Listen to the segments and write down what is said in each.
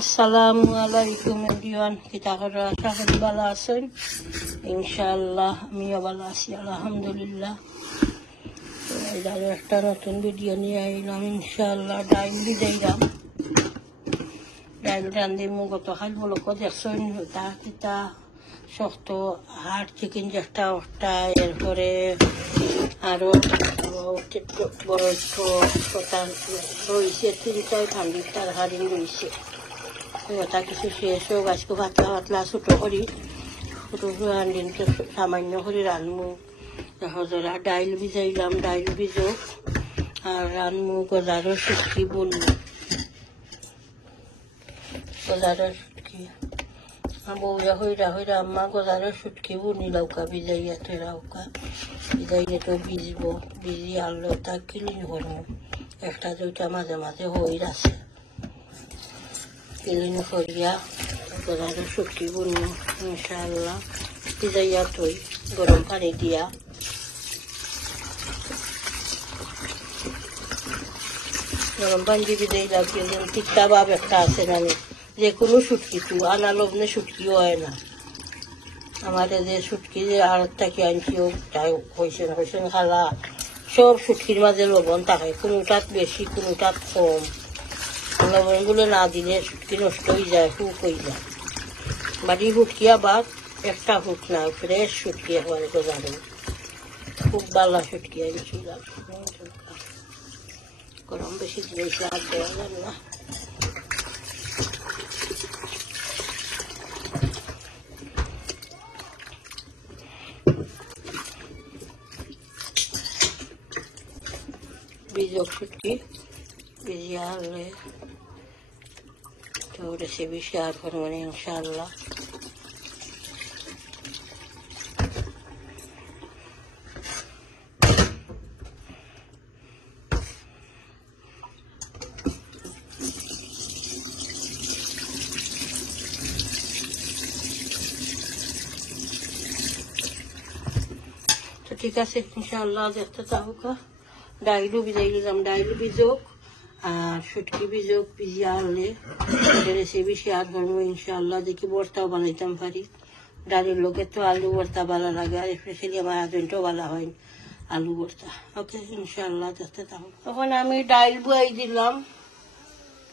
আসসালামু আলাইকুম এভরিওয়ান, কিতা করা আশা করি ভালো আছেন। ইনশাআল্লাহ আমিও ভালো আছি আলহামদুলিল্লাহ। তো একটা নতুন ভিডিও নিয়ে আইলাম ইনশাআল্লাহ। ডাইল দিলাম, ডাইল রান্ধিমু। গতকাল মূলত দেখছেন তা কিতা শক্ত হাড় চিকেন যেটা ওটা, এরপরে আরো বড় রয়েছে 3-4 ঠান্ডির হাড়ি রয়েছে। ওটা কিছু শেষ হোক, আজকে পাতলা পাতলা ছোটো করি ছোটো রান্ধিন, তো সামান্য করে রানমু। হজরা ডাইল ভিজাইলাম, ডাইল ভিজো আর রানমু গজারও শুটকি বলবো, গজারও শুটকি বউয়া হইরা হইরা আম্মা গজারও শুটকি বুনি লাউকা ভিজাইয়া তো লাউকা ভিজাইয়া তো ভিজবো, ভিজি আনলো তা ক্লিন করবো। একটা দুইটা মাঝে মাঝে হইর আছে, ক্লিন করিয়া গজারও শুটকি বুনি ইনশাআল্লাহ। ভিজাইয়া থই গরম পানি দিয়া, গরম পানি দিয়ে ভিজাইলাম। তিক্তা ভাব একটা আছে না, যে কোনো শুটকি তো আনা লগ্নে শুটকিও হয় না। আমার যে শুটকি যে আর থেকে আনছি হয়েছেন খালা, সব শুটকির মাঝে লবণ থাকে, কোনোটাত বেশি কোনোটাত কম। লবণগুলো না দিলে শুটকি নষ্ট হয়ে যায়, হুক হয়ে যায়। বাড়ি শুটকি আবার একটা হুক না, ফ্রেশ শুটকি একবারে গজানো, খুব ভালো শুটকি আনছিলাম। গরম বেশি দিয়েছে আর দেওয়া যাবে না। বীজক শুটকি ভিজিয়ে আনলে তো রেসিপি শেয়ার করবেন ইনশাআল্লাহ। তো ঠিক আছে ইনশাআল্লাহ, দেখতে থাকুকা। ডাইলও ভিজাই দিলাম, ডাইল ভিজোক আর শুটকি ভিজোক, ভিজিয়ে আনলে রেসিপি শেয়ার করবো ইনশাআল্লাহ। দেখি ভর্তাও বানাইতাম পারি। ডালের লোকের তো আলু ভর্তা ভালো লাগে, আর স্পেশালি আমার হাজবেন্ডও ভালো হয় আলু ভর্তা। ওকে ইনশাআল্লাহ, দেখতে থাকো। তখন আমি ডাইল বুয়াই দিলাম,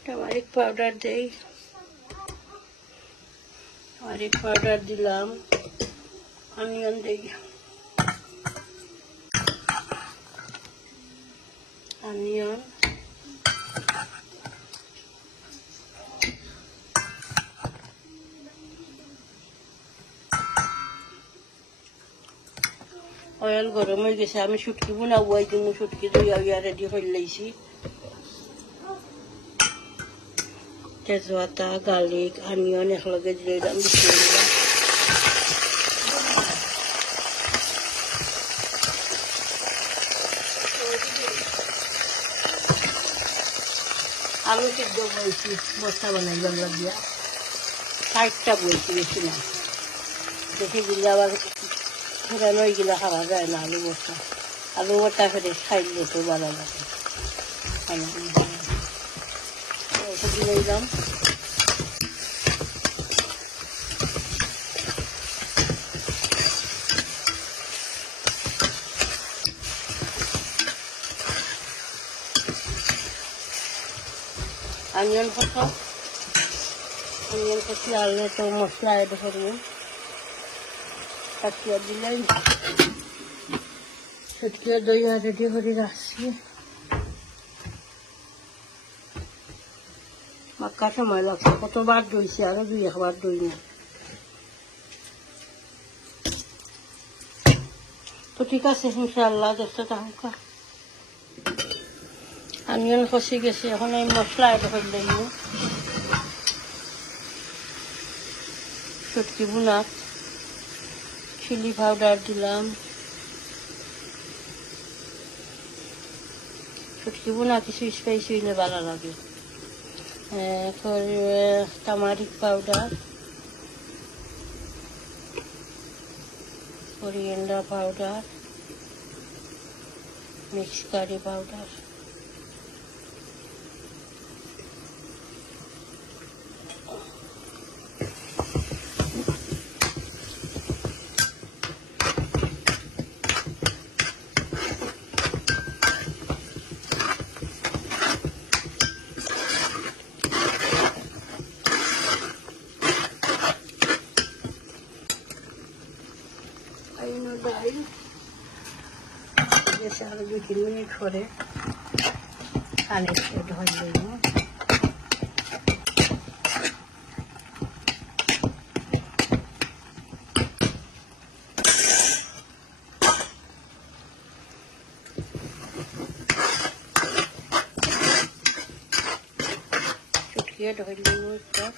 টার্মারিক পাউডার দেই, টার্মারিক পাউডার দিলাম, অনিয়ন দেই, অনিয়ন, অয়েল গরম হয়ে গেছে। আমি শুটকি বোনা বুয়াই দিব, শুটকি ধুইয়া রেডি করে লাইছি। তেজপাতা, গার্লিক, অনিয়ন একলগে দিয়ে দিলাম, আলু সিদ্ধ বলছি, বস্তা বানাইবার লাগিয়া 60টা বলছি, বেশি না। দেখে দিলে আবার পুরানো এগুলা খাওয়া যায় না। আলু ভর্তা, আলু ভর্তা ফেরে খাইলে তো ভালো লাগে। দিয়ে দিলাম অনিয়ন কষা, অনিয়ন কষলে আলু তো মশলা এড করবো। কাটিয়ে দিলাম, শুটকিও দইয়া রেডি করে রাখছি। মাক্কা সময় লাগছে, কতবার দইছে, আরো 2-1 বার দই না। তো ঠিক আছে ইনশাআল্লাহ, দেখতে থাকুকা। অনিয়ন কষি গেছে, এখন আমি মশলা এড করে দিই। শুটকি ভুনা, চিলি পাউডার দিলাম, শুটকি ভুনা কিছু স্পাইসি হইলে ভালো লাগে। Turmeric powder, coriander powder, mix curry powder, I know that. Just a little bit minute for it. And it's good to get hold of it.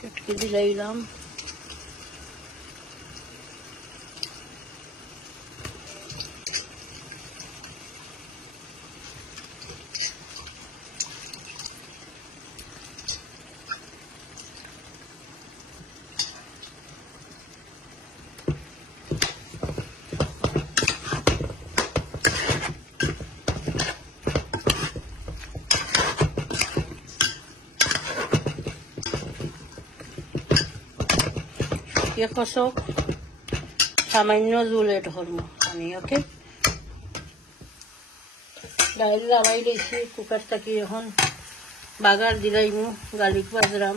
Should get the lilam. Ye kosok samanyo jule dhormo ami okay dail ramai leisi cooker taki ekhon bagar dilaimu garlic bajram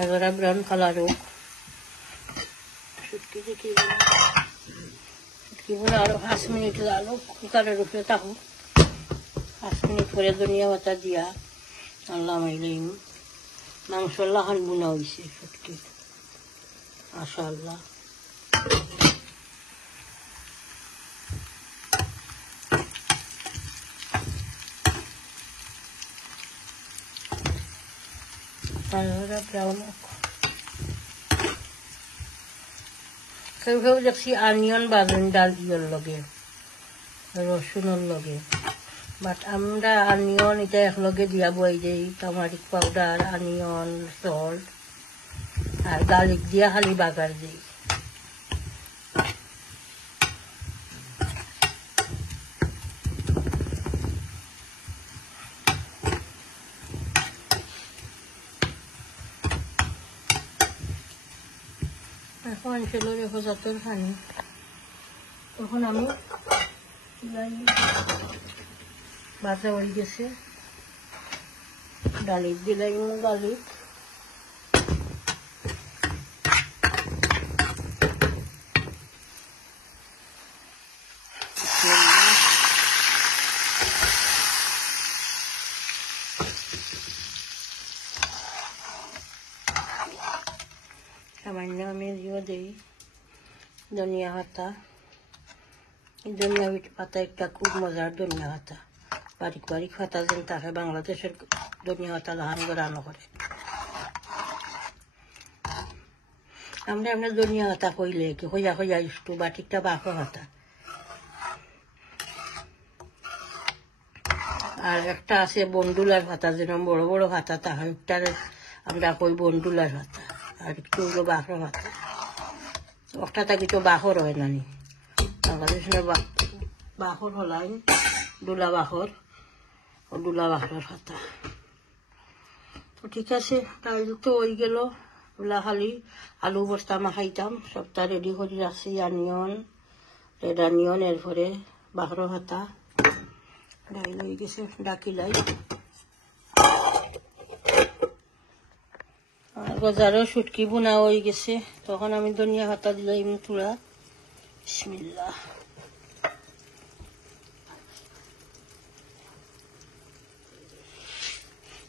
agora brown color hok shutki bole aro 5 minute dalo cooker er upre takho 5 minute পরে ধনিয়া পাতা দিয়া আল্লাহ মাইলাম মাংস লাহান বুনা হইছে শুটকি মাশাআল্লাহ তাহলে ব্রাউন কেউ দেখছি অনিয়ন বাজেন ডাল দিয়ার লগে রসুনের লগে But আমরা অনিয়ন এটা একলগে দিয়া বই দেই টমেটো পাউডার অনিয়ন সল্ট আর গার্লিক দিয়া খালি বাগার দেই এখন ছেলে রেখো যতর খানি তখন আমি বাজা হয়ে গেছে ডালিক দিলাই গার্লিক সামান্য আমি দিই ধনিয়া পাতা ধনিয়া পাতা একটা খুব মজার ধনিয়া পাতা বারিক বারিক পাতা যেন থাকে বাংলাদেশের ধনিয়া পাতা লাহান রান্না করে আমরা ধনিয়া পাতা কইলে কি হইয়া হইয়া একটু বাটিকটা বাঁকো পাতা আর একটা আছে বন্ডুলার পাতা যেন বড় বড় পাতা তাহা একটার আমরা কই বন্ডুলার পাতা আর একটু হলো বাঁকো পাতা একটা থাকি তো বাঁকর হয় নানি বাংলাদেশের বাঁকর হলাই ডুলা বাঁকর পাতা তো ঠিক আছে ডাল তো হয়ে গেল ওলা খালি আলু বস্তা মাখাইতাম সবটা রেডি করে রাখছি অনিয়ন রেড অনিয়ন এরপরে বাঁকর পাতা ডাইল হয়ে গেছে ডাকিলাই আর বাজারও শুটকি বোনা হয়ে গেছে তখন আমি ধনিয়া পাতা দিলাম তুলা বিসমিল্লাহ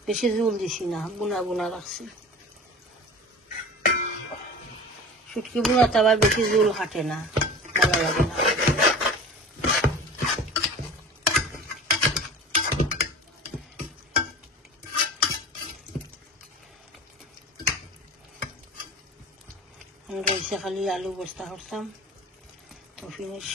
বেশি জল দিছি না বুনা বুনা লাগছে শুটকি বুনাতে আবার বেশি জল কাটে না ভালো লাগে না রয়েছে খালি আলু বস্তা করতাম তো ফিনিশ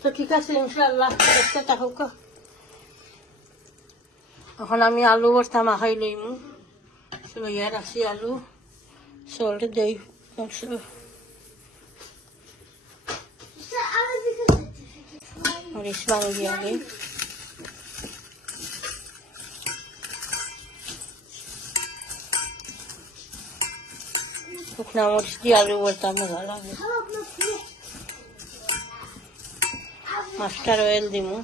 তো ঠিক আছে ইনশাআল্লাহ দেখতে থাকুক এখন আমি আলু বস্তা মাখাই লইমু লইয়া রাখছি আলু সল্ট দেই মরিচ ভাঙি আগে। শুকনা মরিচ দিয়ে আলু ভর্তা মজা লাগে। মাস্টার অয়েল দিমু।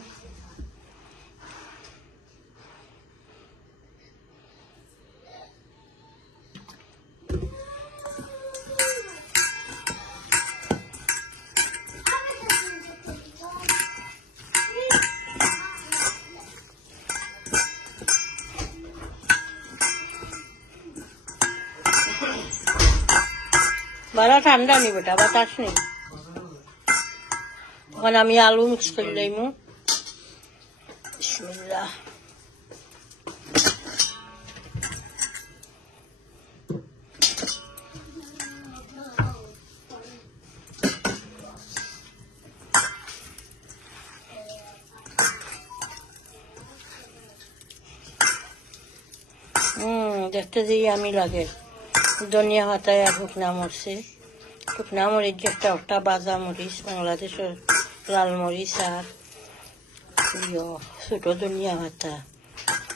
বাড়া ঠান্ডা নি বেটা, বাতাস নেই। তখন আমি আলু মিক্স করে লইমু। বিসমিল্লাহ। দেখতে যে আমি লাগে। ধনিয়া পাতায় আর শুকনা মরছে। শুকনা মরিচ যে একটা বাজা মরিচ, বাংলাদেশের লাল মরিচ আর ছোট ধনিয়া পাতা,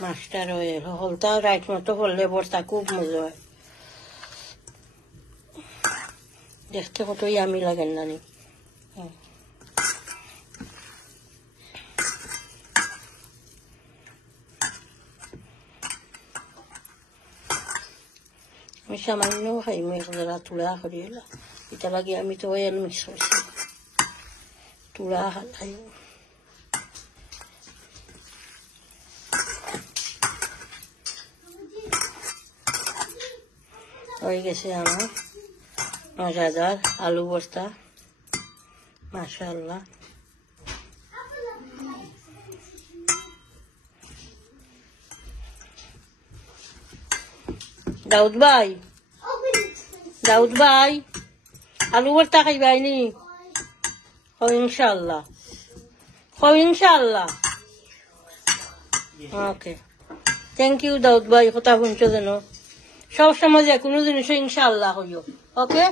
মাস্টার অয়েল হলতা রাইট মতো হললে ভর্তা খুব মজা হয়। দেখতে কত ইয়ামি লাগেন নানি। আমি সামান্য খাইমু একজোড়া তুলা করিলা, এটা লাগে আমি তো অয়েল মিক্স করছি। তুলা খাইমু। হয়ে গেছে আমার মজাদার আলু ভর্তা, মাশাআল্লাহ। দাউদ ভাই, দাউদ ভাই, আলু ভর্তা খাইবাই নি? ও ইনশাআল্লাহ, ও ইনশাআল্লাহ। ওকে, থ্যাংক ইউ দাউদ ভাই, কথা শুনছো যেন। সবসময় যে কোনো জিনিস ইনশাআল্লাহ হইও। ওকে,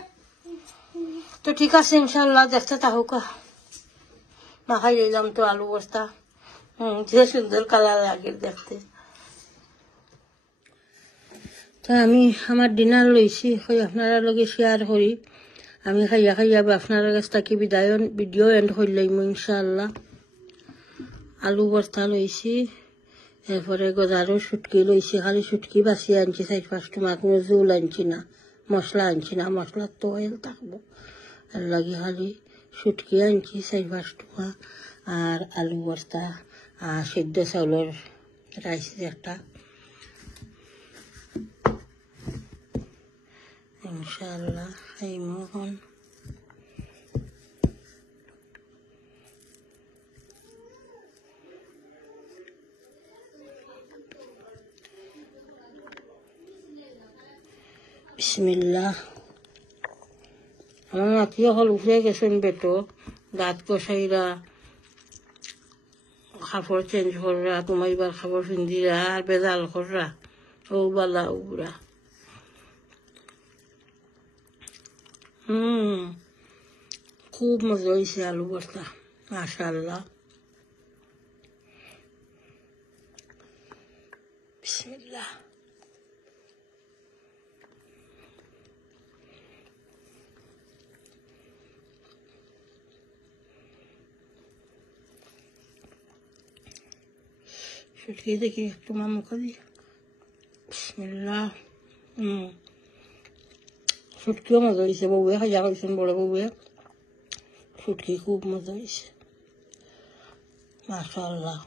তো ঠিক আছে ইনশাআল্লাহ। দেখতে থাকুক। মাখাই লইলাম তো আলু ভর্তা। যে সুন্দর কালার লাগে দেখতে। তো আমি আমার ডিনার লইছি, আপনারা লগে শেয়ার করি। আমি খাইয়া খাইয়া আপনার কাছ থেকে ভিডিও এন্ড করলাম ইনশাআল্লাহ। আলু ভর্তা লইছি, এরপরে গজারও শুটকি লইছি। খালি শুটকি বাছি আনছি 4-5 টাকা, কোনো জোল আনছি না, মশলা আনছি না। মশলার তো অয়েল থাকবো, আর লাগে খালি শুটকি আনছি 4-5 টাকা। আর আলু ভর্তা আর সেদ্ধ চাউলের রাইস একটা। ইনশাআল্লাহ খাইমু এখন। বিসমিল্লাহ। আমার নাতি হল উঠে গেছেন বেটো, দাঁত কষাইরা, কাপড় চেঞ্জ কররা, তোমার এবার কাপড় পিন্ধিরা আর বেজাল কররা, ও বালা উবরা। খুব মজা হয়েছে আলু ভর্তা, মাশাআল্লাহ। বিসমিল্লাহ। শুটকি দেখি একটু মুখে দিই। বিসমিল্লাহ। শুটকিও মজা হয়েছে, বউয়ে খাইয়া খাইছেন, বড় বউয়ে। শুটকি খুব মজা হয়েছে, মাশাআল্লাহ।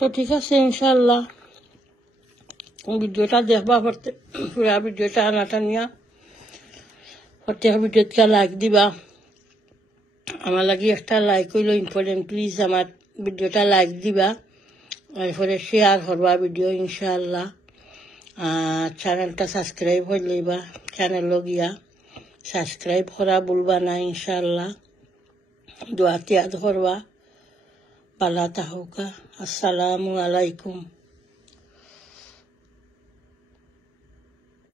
তো ঠিক আছে ইনশাল্লাহ ভিডিওটা দেখবা পুরা ভিডিওটা আনাটা নিয়া প্রত্যেক ভিডিওটা লাইক দিবা আমার লাগি একটা লাইক হইলো ইম্পর্টেন্ট প্লিজ আমার ভিডিওটা লাইক দিবা এরপরে শেয়ার করবা ভিডিও ইনশাআল্লাহ চ্যানেলটা সাবস্ক্রাইব হয়ে লইবা চ্যানেল গিয়া সাবস্ক্রাইব করা ভুলবা না ইনশাআল্লাহ দোয়াতে ইয়াদ করবা ভালো থাকুকা আসসালামু আলাইকুম।